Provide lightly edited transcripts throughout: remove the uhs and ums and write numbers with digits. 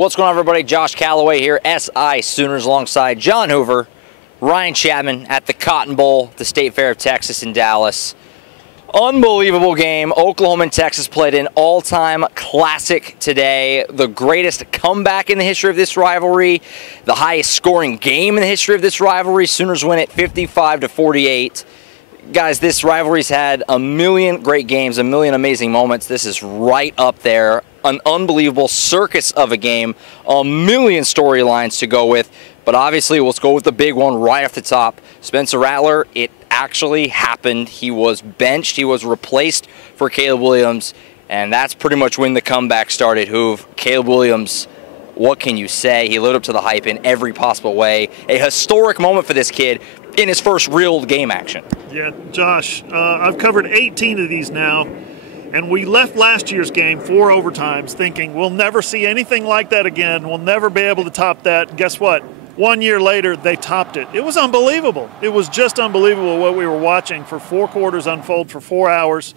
What's going on, everybody? Josh Callaway here, SI Sooners, alongside John Hoover, Ryan Chapman at the Cotton Bowl, the State Fair of Texas in Dallas. Unbelievable game. Oklahoma and Texas played an all-time classic today. The greatest comeback in the history of this rivalry. The highest scoring game in the history of this rivalry. Sooners win it 55-48. Guys, this rivalry's had a million great games, a million amazing moments. This is right up there. An unbelievable circus of a game, a million storylines to go with. But obviously, let's go with the big one right off the top. Spencer Rattler, it actually happened. He was benched. He was replaced for Caleb Williams. And that's pretty much when the comeback started, Hoove. Caleb Williams, what can you say? He lived up to the hype in every possible way. A historic moment for this kid in his first real game action. Yeah, Josh, I've covered 18 of these now. And we left last year's game 4 overtimes thinking we'll never see anything like that again. We'll never be able to top that. Guess what? 1 year later, they topped it. It was unbelievable. It was just unbelievable what we were watching for 4 quarters unfold for 4 hours.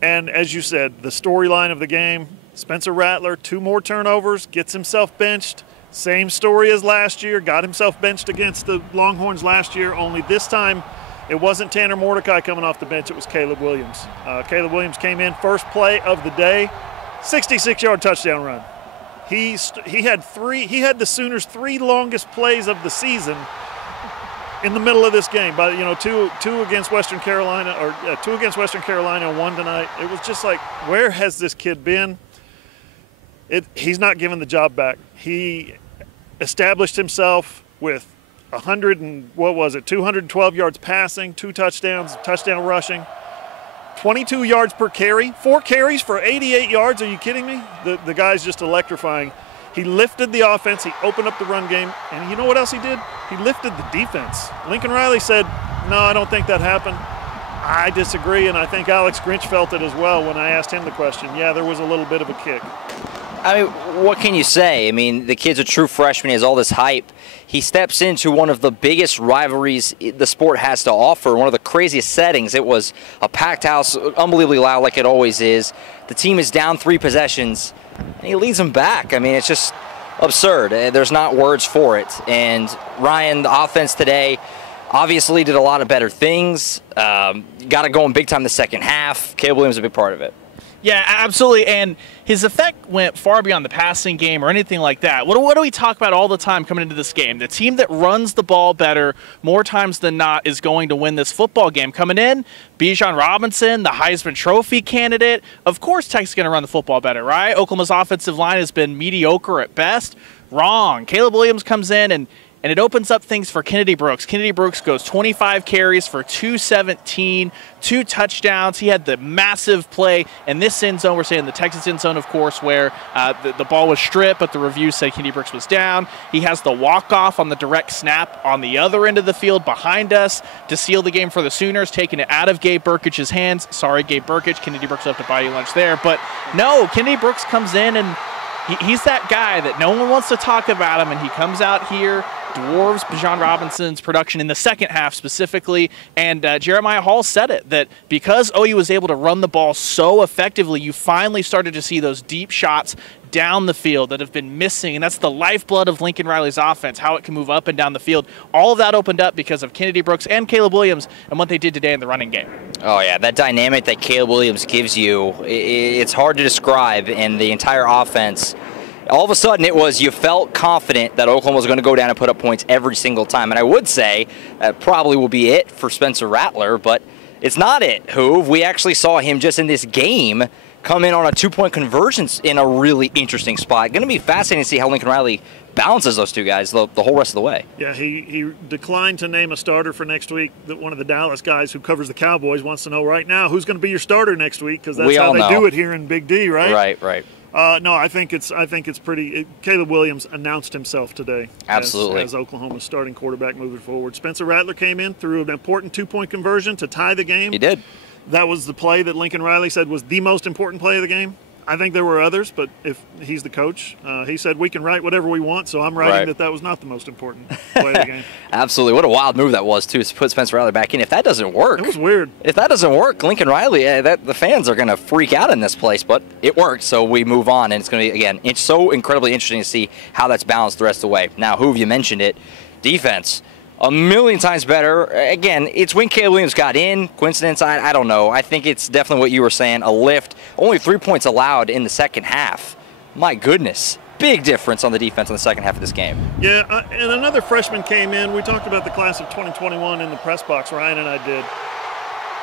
And as you said, the storyline of the game, Spencer Rattler, 2 more turnovers, gets himself benched. Same story as last year, got himself benched against the Longhorns last year, only this time it wasn't Tanner Mordecai coming off the bench, it was Caleb Williams. Caleb Williams came in, first play of the day, 66-yard touchdown run. He had the Sooners' 3 longest plays of the season in the middle of this game. But two against Western Carolina, or 2 against Western Carolina and 1 tonight. It was just like, where has this kid been? He's not giving the job back. He established himself with 212 yards passing, 2 touchdowns, touchdown rushing, 22 yards per carry, 4 carries for 88 yards. Are you kidding me? The guy's just electrifying. He lifted the offense. He opened up the run game. And you know what else he did? He lifted the defense. Lincoln Riley said, no, I don't think that happened. I disagree, and I think Alex Grinch felt it as well when I asked him the question. Yeah, there was a little bit of a kick. I mean, what can you say? I mean, the kid's a true freshman. He has all this hype. He steps into one of the biggest rivalries the sport has to offer, one of the craziest settings. It was a packed house, unbelievably loud like it always is. The team is down 3 possessions, and he leads them back. I mean, it's just absurd. There's not words for it. And Ryan, the offense today, obviously did a lot of better things. Got it going big time the second half. Caleb Williams is a big part of it. Yeah, absolutely, and his effect went far beyond the passing game or anything like that. What do we talk about all the time coming into this game? The team that runs the ball better more times than not is going to win this football game. Coming in, Bijan Robinson, the Heisman Trophy candidate. Of course Texas is going to run the football better, right? Oklahoma's offensive line has been mediocre at best. Wrong. Caleb Williams comes in and it opens up things for Kennedy Brooks. Kennedy Brooks goes 25 carries for 217, 2 touchdowns. He had the massive play in this end zone. We're saying the Texas end zone, of course, where the ball was stripped, but the review said Kennedy Brooks was down. He has the walk-off on the direct snap on the other end of the field behind us to seal the game for the Sooners, taking it out of Gabe Burkich's hands. Sorry, Gabe Burkich. Kennedy Brooks will have to buy you lunch there. But no, Kennedy Brooks comes in, and he's that guy that no one wants to talk about him, and he comes out here, dwarves Bijan Robinson's production in the second half specifically, and Jeremiah Hall said it, that because OU was able to run the ball so effectively, you finally started to see those deep shots down the field that have been missing, and that's the lifeblood of Lincoln Riley's offense, how it can move up and down the field. All of that opened up because of Kennedy Brooks and Caleb Williams and what they did today in the running game. Oh, yeah, that dynamic that Caleb Williams gives you, it's hard to describe, and the entire offense. All of a sudden, it was you felt confident that Oklahoma was going to go down and put up points every single time. And I would say that probably will be it for Spencer Rattler, but it's not it, Hoove. We actually saw him just in this game come in on a 2-point conversion in a really interesting spot. Going to be fascinating to see how Lincoln Riley balances those 2 guys the whole rest of the way. Yeah, he declined to name a starter for next week. One of the Dallas guys who covers the Cowboys wants to know right now who's going to be your starter next week, because that's how they do it here in Big D, right? Right. No, I think it's pretty. Caleb Williams announced himself today. Absolutely. As Oklahoma's starting quarterback moving forward. Spencer Rattler came in, threw an important 2-point conversion to tie the game. He did. That was the play that Lincoln Riley said was the most important play of the game. I think there were others, but if he's the coach, he said we can write whatever we want, so I'm writing that was not the most important play of the game. Absolutely. What a wild move that was, too, to put Spencer Riley back in. If that doesn't work. It was weird. If that doesn't work, Lincoln Riley, the fans are going to freak out in this place, but it worked, so we move on, and it's going to be, again, it's so incredibly interesting to see how that's balanced the rest of the way. Now, Hoove, you mentioned it, defense. A million times better. Again, it's when Caleb Williams got in. Coincidence? I don't know. I think it's definitely what you were saying, a lift. Only 3 points allowed in the second half. My goodness. Big difference on the defense in the second half of this game. Yeah, and another freshman came in. We talked about the class of 2021 in the press box, Ryan and I did.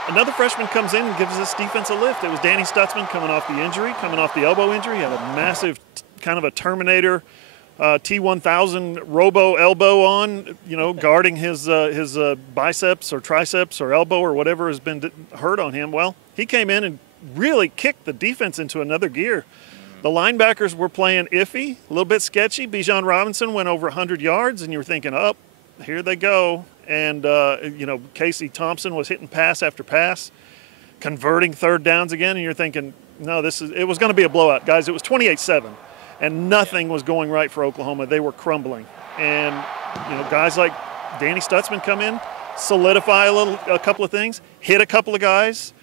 Another freshman comes in and gives this defense a lift. It was Danny Stutzman coming off the injury, coming off the elbow injury. He had a massive kind of a Terminator T1000 robo elbow on, guarding his biceps or triceps or elbow or whatever has been hurt on him. Well, he came in and really kicked the defense into another gear. The linebackers were playing iffy, a little bit sketchy. Bijan Robinson went over 100 yards, and you're thinking, oh, here they go. And, Casey Thompson was hitting pass after pass, converting third downs again, and you're thinking, no, it was going to be a blowout. Guys, it was 28-7. And nothing was going right for Oklahoma. They were crumbling. And, guys like Danny Stutzman come in, solidify a couple of things, hit a couple of guys.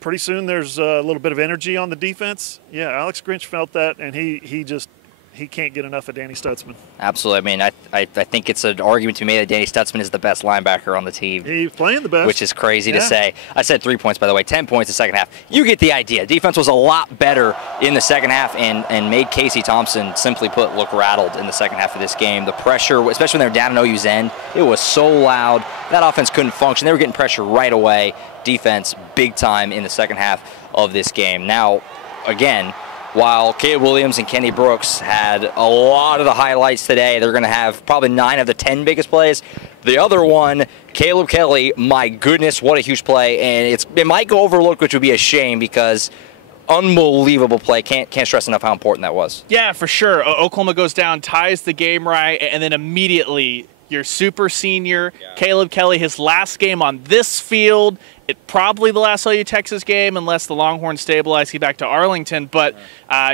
Pretty soon there's a little bit of energy on the defense. Yeah, Alex Grinch felt that, and he can't get enough of Danny Stutzman. Absolutely. I mean, I think it's an argument to be made that Danny Stutzman is the best linebacker on the team. He's playing the best. Which is crazy to say. I said 3 points, by the way, 10 points in the second half. You get the idea. Defense was a lot better in the second half and made Casey Thompson, simply put, look rattled in the second half of this game. The pressure, especially when they were down in OU's end, it was so loud. That offense couldn't function. They were getting pressure right away. Defense, big time in the second half of this game. Now, again, while Caleb Williams and Kenny Brooks had a lot of the highlights today, they're going to have probably 9 of the 10 biggest plays. The other one, Caleb Kelly, my goodness, what a huge play. And it might go overlooked, which would be a shame because unbelievable play. Can't stress enough how important that was. Yeah, for sure. Oklahoma goes down, ties the game right, and then immediately your super senior, Caleb Kelly, his last game on this field. Probably the last OU Texas game, unless the Longhorns stabilize, he back to Arlington. But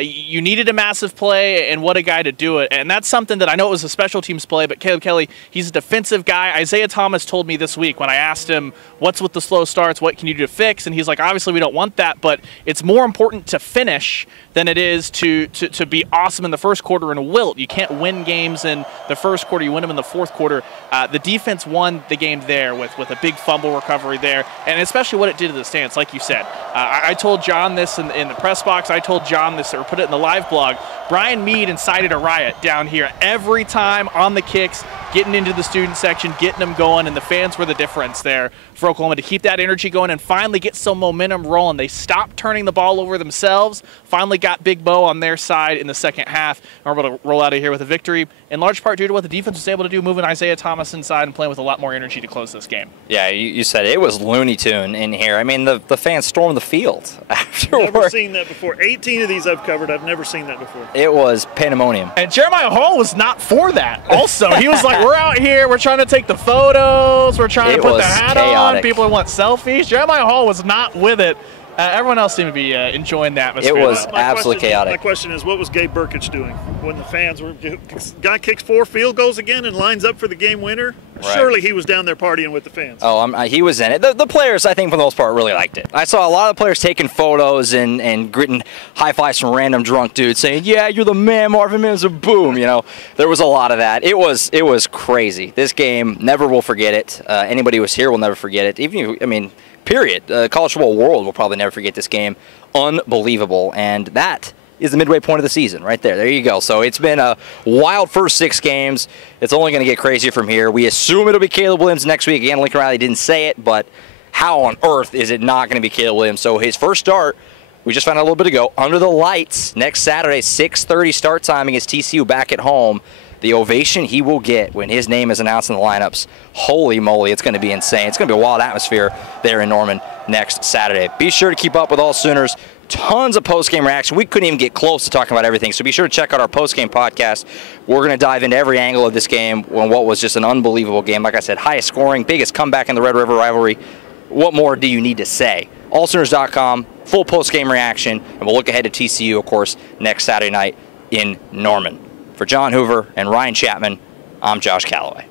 you needed a massive play, and what a guy to do it. And that's something that I know it was a special teams play, but Caleb Kelly, he's a defensive guy. Isaiah Thomas told me this week when I asked him, what's with the slow starts? What can you do to fix? And he's like, obviously we don't want that, but it's more important to finish than it is to be awesome in the first quarter and wilt. You can't win games in the first quarter. You win them in the fourth quarter. The defense won the game there with a big fumble recovery there, and especially what it did to the stance, like you said. I told John this in the press box. I told John this, or put it in the live blog. Brian Meade incited a riot down here every time on the kicks, getting into the student section, getting them going, and the fans were the difference there for Oklahoma to keep that energy going and finally get some momentum rolling. They stopped turning the ball over themselves, finally got Big Bo on their side in the second half, and we're able to roll out of here with a victory, in large part due to what the defense was able to do, moving Isaiah Thomas inside and playing with a lot more energy to close this game. Yeah, you said it was Looney Tune in here. I mean, the fans stormed the field afterward. I've never seen that before. 18 of these I've covered. I've never seen that before. It was pandemonium. And Jeremiah Hall was not for that. Also, he was like, we're out here, we're trying to take the photos, we're trying to put the hat on, people want selfies. Jeremiah Hall was not with it. Everyone else seemed to be enjoying the atmosphere. It was absolutely chaotic. My question is, what was Gabe Burkich doing when the fans were – guy kicks 4 field goals again and lines up for the game winner? Right. Surely he was down there partying with the fans. Oh, he was in it. The players, I think, for the most part, really liked it. I saw a lot of players taking photos and gritting high fives from random drunk dudes saying, yeah, you're the man, Marvin Mims, a boom. There was a lot of that. It was crazy. This game, never will forget it. Anybody who was here will never forget it. Period. College football world will probably never forget this game. Unbelievable. And that is the midway point of the season right there. There you go. So it's been a wild first 6 games. It's only going to get crazier from here. We assume it'll be Caleb Williams next week. Again, Lincoln Riley didn't say it, but how on earth is it not going to be Caleb Williams? So his first start, we just found out a little bit ago, under the lights next Saturday, 6:30 start time against TCU back at home. The ovation he will get when his name is announced in the lineups, holy moly, it's going to be insane. It's going to be a wild atmosphere there in Norman next Saturday. Be sure to keep up with all Sooners. Tons of post-game reaction. We couldn't even get close to talking about everything, so be sure to check out our post-game podcast. We're going to dive into every angle of this game on what was just an unbelievable game. Like I said, highest scoring, biggest comeback in the Red River rivalry. what more do you need to say? AllSooners.com, full post-game reaction, and we'll look ahead to TCU, of course, next Saturday night in Norman. For John Hoover and Ryan Chapman, I'm Josh Callaway.